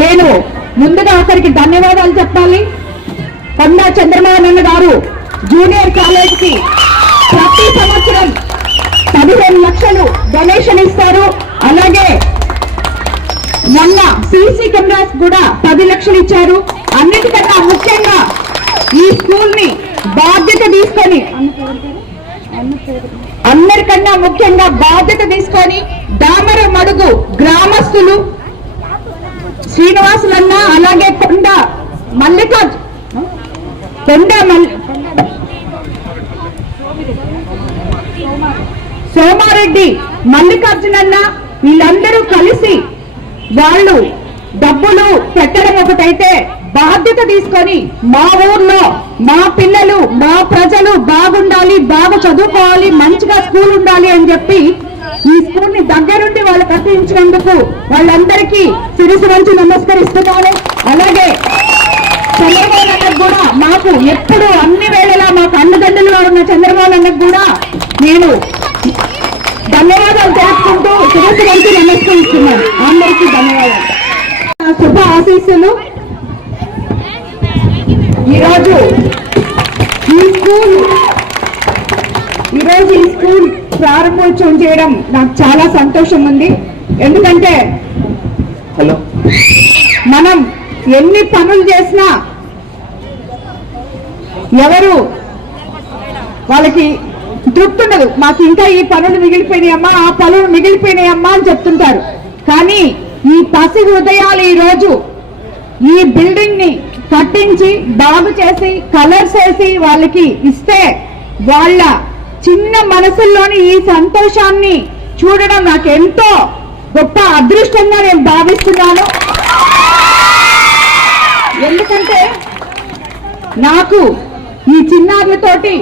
నేను ముందుగా ఒకరికి ధన్యవాదాలు చెప్పాలి. కొండా చంద్రమోహన్ గారు జూనియర్ కాలేజీకి ప్రతి సంవత్సరం 15 లక్షలు డొనేషన్ ఇస్తారు. అలాగే మొన్న సీసీ కెమెరాస్ కూడా 10 లక్షలు ఇచ్చారు. అన్నిటికన్నా ముఖ్యంగా ఈ స్కూల్ ని బాధ్యత తీసుకొని అందరికన్నా ముఖ్యంగా బాధ్యత తీసుకొని దామరమడుగు గ్రామస్తులు శ్రీనివాసులన్న, అలాగే సోమారెడ్డి మల్లికార్జునన్న వీళ్ళందరూ కలిసి వాళ్ళు డబ్బులు పెట్టడం ఒకటైతే బాధ్యత తీసుకొని మా ఊర్లో మా పిల్లలు మా ప్రజలు బాగుండాలి, బాగా చదువుకోవాలి, మంచిగా స్కూల్ ఉండాలి అని చెప్పి ఈ స్కూల్ ని దగ్గరుండి వాళ్ళు కట్టించినందుకు వాళ్ళందరికీ శిరసు వంచి నమస్కరిస్తున్నాను. అలాగే చంద్రబాబు అన్నకు కూడా మాకు ఎప్పుడు అన్ని వేళలా మాకు అండదండలుగా ఉన్న చంద్రబాబు అన్నకు కూడా నేను ధన్యవాదాలు తెలుసుకుంటూ శిరసు వంచి నమస్కరిస్తున్నాను. అందరికీ ధన్యవాదాలు, శుభ ఆశీస్సులు. ఈరోజు ఈ స్కూల్ ప్రారంభోత్సవం చేయడం నాకు చాలా సంతోషం ఉంది. ఎందుకంటే మనం ఎన్ని పనులు చేసినా ఎవరు వాళ్ళకి తృప్తి ఉండదు. మాకు ఇంకా ఈ పనులు మిగిలిపోయినాయమ్మా, ఆ పనులు మిగిలిపోయినాయమ్మా అని చెప్తుంటారు. కానీ ఈ పసి హృదయాలు ఈ రోజు ఈ బిల్డింగ్ ని కట్టించి బాగు చేసి కలర్స్ వేసి వాళ్ళకి ఇస్తే వాళ్ళ చిన్న మనసుల్లోని ఈ సంతోషాన్ని చూడడం నాకు ఎంతో గొప్ప అదృష్టంగా నేను భావిస్తున్నాను. ఎందుకంటే నాకు ఈ చిన్నారులతోటి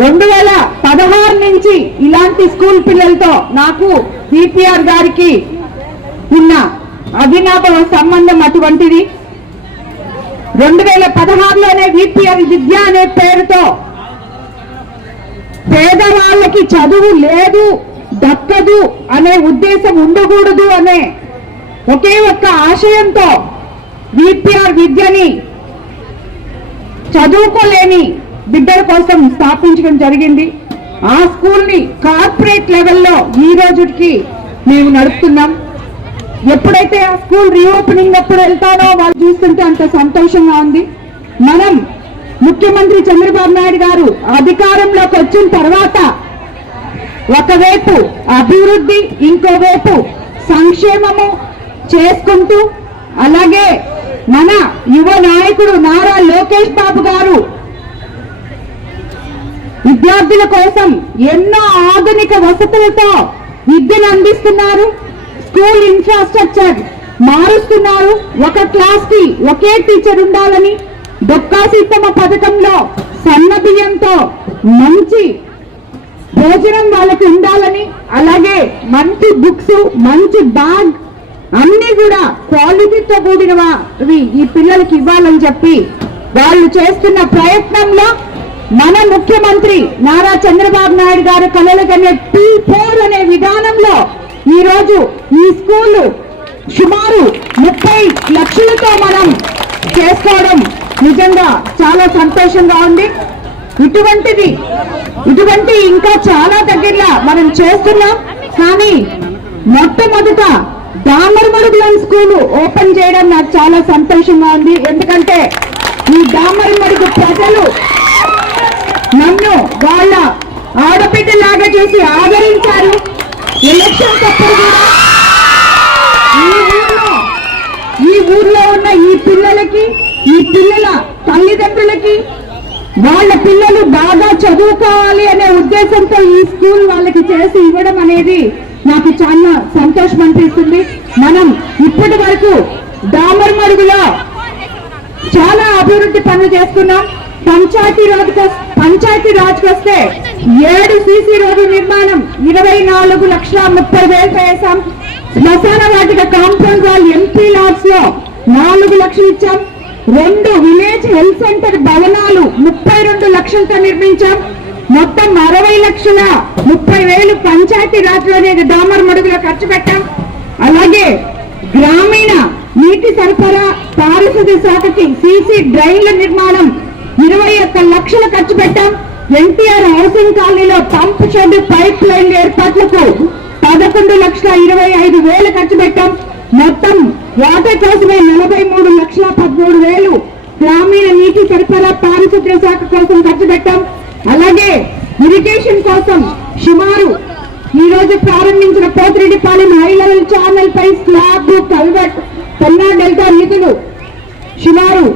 2016 నుంచి ఇలాంటి స్కూల్ పిల్లలతో నాకు సిపిఆర్ గారికి ఉన్న అవినాభావ సంబంధం అటువంటిది. 2016లోనే విపిఆర్ విద్య అనే పేరుతో పేదవాళ్ళకి చదువు లేదు, దక్కదు అనే ఉద్దేశం ఉండకూడదు అనే ఒకే ఒక్క ఆశయంతో విపిఆర్ విద్యని చదువుకోలేని బిడ్డల కోసం స్థాపించడం జరిగింది. ఆ స్కూల్ ని కార్పొరేట్ లెవెల్లో ఈ రోజుకి మేము నడుపుతున్నాం. ఎప్పుడైతే ఆ స్కూల్ రీఓపెనింగ్ అప్పుడు వెళ్తానో వాళ్ళు చూస్తుంటే అంత సంతోషంగా ఉంది. మనం ముఖ్యమంత్రి చంద్రబాబు నాయుడు గారు అధికారంలోకి వచ్చిన తర్వాత ఒకవైపు అభివృద్ధి, ఇంకోవైపు సంక్షేమము చేసుకుంటూ, అలాగే మన యువ నాయకుడు నారా లోకేష్ బాబు గారు విద్యార్థుల కోసం ఎన్నో ఆధునిక వసతులతో విద్యను అందిస్తున్నారు. స్కూల్ ఇన్ఫ్రాస్ట్రక్చర్ మారుస్తున్నారు. ఒక క్లాస్ కి ఒకే టీచర్ ఉండాలని, డొక్కా సీతమ్మ పథకంలో సన్న బియ్యంతో మంచి భోజనం వాళ్ళకి ఉండాలని, అలాగే మంచి బుక్స్, మంచి బ్యాగ్ అన్ని కూడా క్వాలిటీతో కూడినవి ఈ పిల్లలకి ఇవ్వాలని చెప్పి వాళ్ళు చేస్తున్న ప్రయత్నంలో మన ముఖ్యమంత్రి నారా చంద్రబాబు నాయుడు గారు కలలుగనే P4 అనే విధానంలో ఈ రోజు ఈ స్కూల్ సుమారు 30 లక్షలతో మనం చేసుకోవడం నిజంగా చాలా సంతోషంగా ఉంది. ఇటువంటి ఇంకా చాలా దగ్గరలో మనం చేస్తున్నాం. కానీ మొట్టమొదట దామరమడుగులోని స్కూల్ ఓపెన్ చేయడం నాకు చాలా సంతోషంగా ఉంది. ఎందుకంటే ఈ దామరమడుగు ప్రజలు నన్ను వాళ్ళ ఆడపిల్లలాగా చేసి ఆదరించారు. ఎలక్షన్స్ అప్పుడు కూడా ఈ ఊర్లో ఉన్న ఈ పిల్లలకి, ఈ పిల్లల తల్లిదండ్రులకి వాళ్ళ పిల్లలు బాగా చదువుకోవాలి అనే ఉద్దేశంతో ఈ స్కూల్ వాళ్ళకి చేసి ఇవ్వడం అనేది నాకు చాలా సంతోషం అనిపిస్తుంది. మనం ఇప్పటి వరకు దామరమడుగులో చాలా అభివృద్ధి పనులు చేసుకున్నాం. పంచాయతీ రాజ్ వస్తే 7 సీసీ రోడ్డు నిర్మాణం 24,30,000 వేసాం. శ్మశాన వాటిక కాంపౌండ్ వాల్ ఎంపీ లాడ్స్ లో 4 లక్షలు ఇచ్చాం. 2 విలేజ్ హెల్త్ సెంటర్ భవనాలు 32 లక్షలతో నిర్మించాం. మొత్తం 60,30,000 పంచాయతీ రాజ్ లోనే దామరమడుగులో ఖర్చు పెట్టాం. అలాగే గ్రామీణ సరఫరా పారిశుద్ధ్య శాఖకి సీసీ డ్రైన్ల నిర్మాణం 21 లక్షలు ఖర్చు పెట్టాం. ఎన్టీఆర్ హౌసింగ్ కాలనీలో పంప్ షెడ్ పైప్ లైన్ ఏర్పాట్లకు 11,25,000 ఖర్చు పెట్టాం. మొత్తం వాటర్ కోసమే 43,13,000 గ్రామీణ నీటి సరఫరా పారిశుద్ధ్య శాఖ కోసం ఖర్చు పెట్టాం. అలాగే ఇరిగేషన్ కోసం సుమారు ఈ రోజు ప్రారంభించిన పోతిరెడ్డిపాలెం హై లెవెల్ ఛానల్ పై స్లాబ్ కల్వర్ట్ పెన్నా డెల్టా నిధులు సుమారు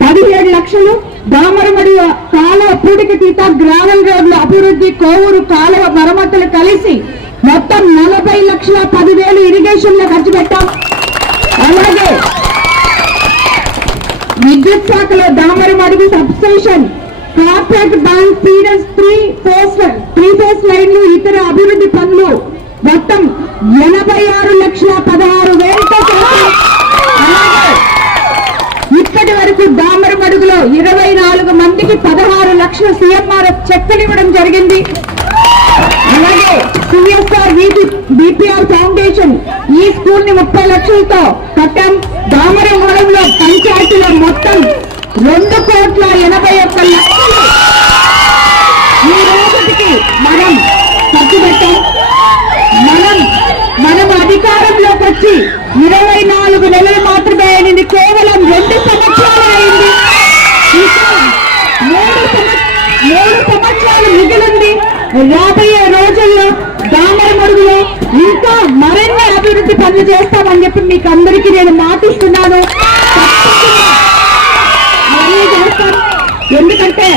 17 లక్షలు. దామరమడి కాలువ పూడికతీత గ్రావెల్ రోడ్ల అభివృద్ధి కోవూరు కాలువ మరమ్మతులు కలిసి మొత్తం 40,10,000 ఇరిగేషన్ లో ఖర్చు పెట్టాం. అలాగే విద్యుత్ శాఖలో Damaramadugu substation corporate bank feeders 3 face లైన్లు ఇతర అభివృద్ధి పనులు మొత్తం 86,16,000తో ఇప్పటి వరకు దామరమడుగులో 24 మందికి 16 లక్షల CMRF చెక్కులు ఇవ్వడం జరిగింది. అలాగే CSR BPR ఫౌండేషన్ ఈ స్కూల్ ని 30 లక్షలతో కట్టాం. దామరమడుగులో పంచాయతీలో మొత్తం 2,81,00,000 ఈ రోజుకి మనం ఖర్చు పెట్టాం. మనం అధికారంలోకి వచ్చి 24 నెలలు మాత్రమే అయింది. కేవలం 2 సంవత్సరాలు అయింది. 3 సంవత్సరాలు మిగిలింది. రాబోయే రోజుల్లో దామరమడుగులో ఇంకా మరిన్ని అభివృద్ధి పనులు చేస్తామని చెప్పి మీకు అందరికీ నేను మాటిస్తున్నాను. ఎందుకంటే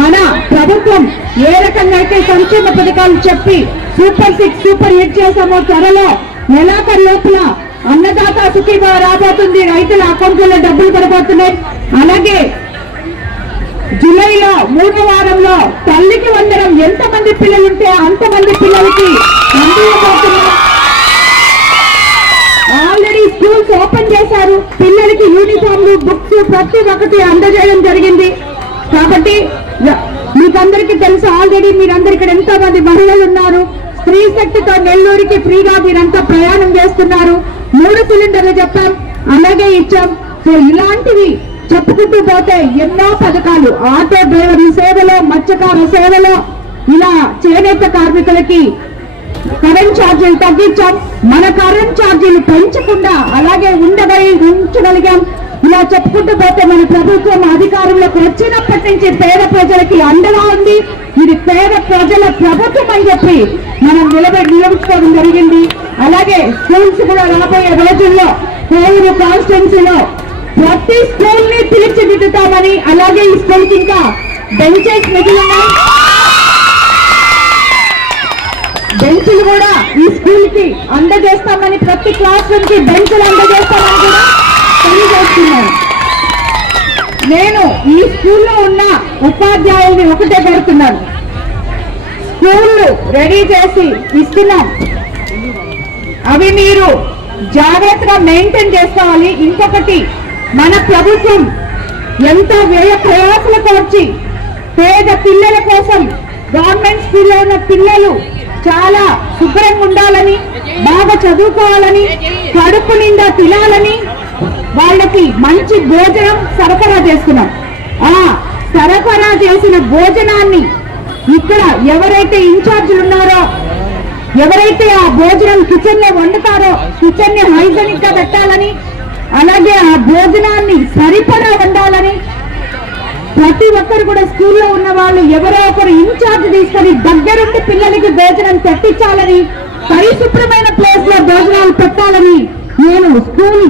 మన ప్రభుత్వం ఏ రకంగా అయితే సంక్షేమ పథకాలు చెప్పి సూపర్ 6 సూపర్ 8 చేసామో త్వరలో నెలాఖరు లోపల అన్నదాత సుఖీభావ రాబోతుంది. రైతుల అకౌంట్లలో డబ్బులు పడబోతున్నాయి. అలాగే జూలైలో 3వ వారంలో తల్లికి వందనం ఎంతమంది పిల్లలుంటే అంతమంది పిల్లలకి అందివ్వబోతున్నాం. ఆల్రెడీ స్కూల్స్ ఓపెన్ చేశారు. పిల్లలకి యూనిఫామ్లు బుక్స్ ప్రతి ఒక్కటి అందజేయడం జరిగింది. కాబట్టి మీకందరికీ తెలుసు ఆల్రెడీ మీరందరూ ఇక్కడ ఎంతో మంది మహిళలు ఉన్నారు. స్త్రీ శక్తితో నెల్లూరుకి ఫ్రీగా మీరంతా ప్రయాణం చేస్తున్నారు. 3 సిలిండర్లు చెప్పాం, అలాగే ఇచ్చాం. సో ఇలాంటివి చెప్పుకుంటూ పోతే ఎన్నో పథకాలు ఆటో డ్రైవర్ల సేవలో, మత్స్యకార సేవలో, ఇలా చేనేత కార్మికులకి కరెంట్ ఛార్జీలు తగ్గించాం. మన కరెంట్ ఛార్జీలు పెంచకుండా అలాగే ఉంచగలిగాం. ఇలా చెప్పుకుంటూ పోతే మన ప్రభుత్వం అధికారంలోకి వచ్చినప్పటి నుంచి పేద ప్రజలకి అండగా ఉంది. ఇది పేద ప్రజల ప్రభుత్వం అని చెప్పి మనం నిలబెట్టుకోవడం జరిగింది. అలాగే స్కూల్స్ కూడా రాబోయే రోజుల్లో కోవూరు కాన్స్టిట్యున్సీలో ప్రతి స్కూల్ ని తీర్చిదిద్దుతామని, అలాగే ఈ స్కూల్ కి ఇంకా బెంచెస్ మిగిలినాయి. బెంచ్లు కూడా ఈ స్కూల్ కి అందజేస్తామని, ప్రతి క్లాస్ రూమ్ కి బెంచ్లు అందజేస్తామని కూడా తెలియజేస్తున్నాను. నేను ఈ స్కూల్లో ఉన్న ఉపాధ్యాయుల్ని ఒకటే కోరుతున్నాను, స్కూళ్ళు రెడీ చేసి ఇస్తున్నాం, అవి మీరు జాగ్రత్తగా మెయింటైన్ చేసుకోవాలి. ఇంకొకటి, మన ప్రభుత్వం ఎంతో వ్యయ ప్రయాసలు కోర్చి పేద పిల్లల కోసం గవర్నమెంట్ స్కూల్లో ఉన్న పిల్లలు చాలా శుభ్రంగా ఉండాలని, బాగా చదువుకోవాలని, కడుపు నిండా తినాలని వాళ్ళకి మంచి భోజనం సరఫరా చేస్తున్నాం. ఆ సరఫరా చేసిన భోజనాన్ని ఇక్కడ ఎవరైతే ఇన్ఛార్జీలు ఉన్నారో, ఎవరైతే ఆ భోజనం కిచెన్ లో వండుతారో కిచెన్ ని హైజెనిక్ గా పెట్టాలని, అలాగే ఆ భోజనాన్ని సరిపడా వండాలని, ప్రతి ఒక్కరు కూడా స్కూల్లో ఉన్న వాళ్ళు ఎవరో ఒకరు ఇన్ఛార్జ్ తీసుకొని దగ్గరుండి పిల్లలకి భోజనం పెట్టించాలని, పరిశుభ్రమైన ప్లేస్ లో భోజనాలు పెట్టాలని నేను స్కూల్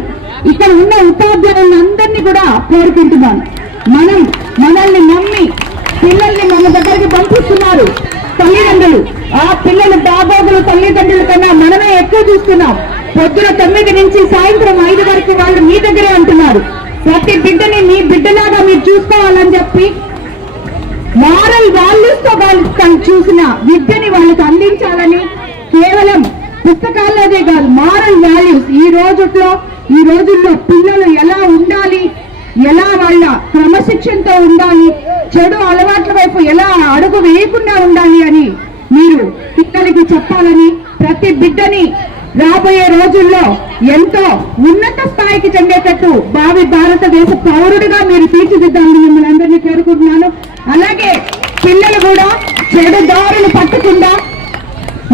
ఇక్కడ ఉన్న ఉపాధ్యాయులందరినీ కూడా కోరుకుంటున్నాను. మనల్ని నమ్మి పిల్లల్ని మన దగ్గరికి పంపిస్తున్నారు తల్లిదండ్రులు. ఆ పిల్లల బాగోగులు తల్లిదండ్రుల కన్నా మనమే ఎక్కువ చూస్తున్నాం. పొద్దున 9 నుంచి సాయంత్రం 5 వరకు వాళ్ళు మీ దగ్గరే ఉంటున్నారు. ప్రతి బిడ్డని మీ బిడ్డలాగా మీరు చూసుకోవాలని చెప్పి మారల్ వాల్యూస్ తో వాళ్ళు చూసిన విద్యని వాళ్ళకి అందించాలని, కేవలం పుస్తకాల్లోనే కాదు మారల్ వాల్యూస్ ఈ రోజుల్లో పిల్లలు ఎలా ఉండాలి, ఎలా వాళ్ళ క్రమశిక్షణతో ఉండాలి, చెడు అలవాట్ల వైపు ఎలా అడుగు వేయకుండా ఉండాలి అని మీరు పిల్లలకి చెప్పాలని, ప్రతి బిడ్డని రాబోయే రోజుల్లో ఎంతో ఉన్నత స్థాయికి చెందేటట్టు భావి భారతదేశ పౌరుడిగా మీరు తీర్చిదిద్దాలని మిమ్మల్ని అందరినీ కోరుకుంటున్నాను. అలాగే పిల్లలు కూడా చెడు దారులు పట్టకుండా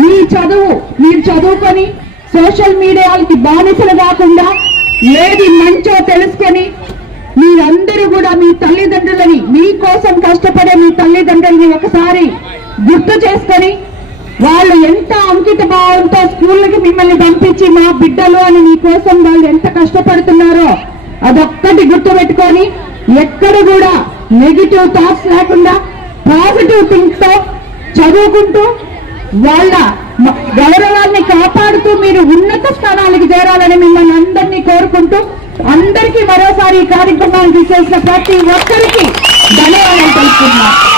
మీరు చదువుకొని సోషల్ మీడియాలకి బానిసలు కాకుండా ఏది మంచో తెలుసుకొని మీరందరూ కూడా మీ తల్లిదండ్రులని మీకోసం కష్టపడే మీ తల్లిదండ్రులని ఒకసారి గుర్తు చేసుకొని వాళ్ళు ఎంత అంకిత భావంతో స్కూళ్ళకి మిమ్మల్ని పంపించి మా బిడ్డలు అని మీకోసం వాళ్ళు ఎంత కష్టపడుతున్నారో అదొక్కటి గుర్తు పెట్టుకొని ఎక్కడ కూడా నెగిటివ్ థాట్స్ లేకుండా పాజిటివ్ థింగ్స్ తో చదువుకుంటూ వాళ్ళ గౌరవాన్ని కాపాడుతూ మీరు ఉన్నత స్థానాలకు చేరాలని మిమ్మల్ని అందరినీ కోరుకుంటూ అందరికీ మరోసారి ఈ కార్యక్రమాన్ని చేసిన ప్రతి ఒక్కరికి ధన్యవాదాలు తెలుపుతున్నాను.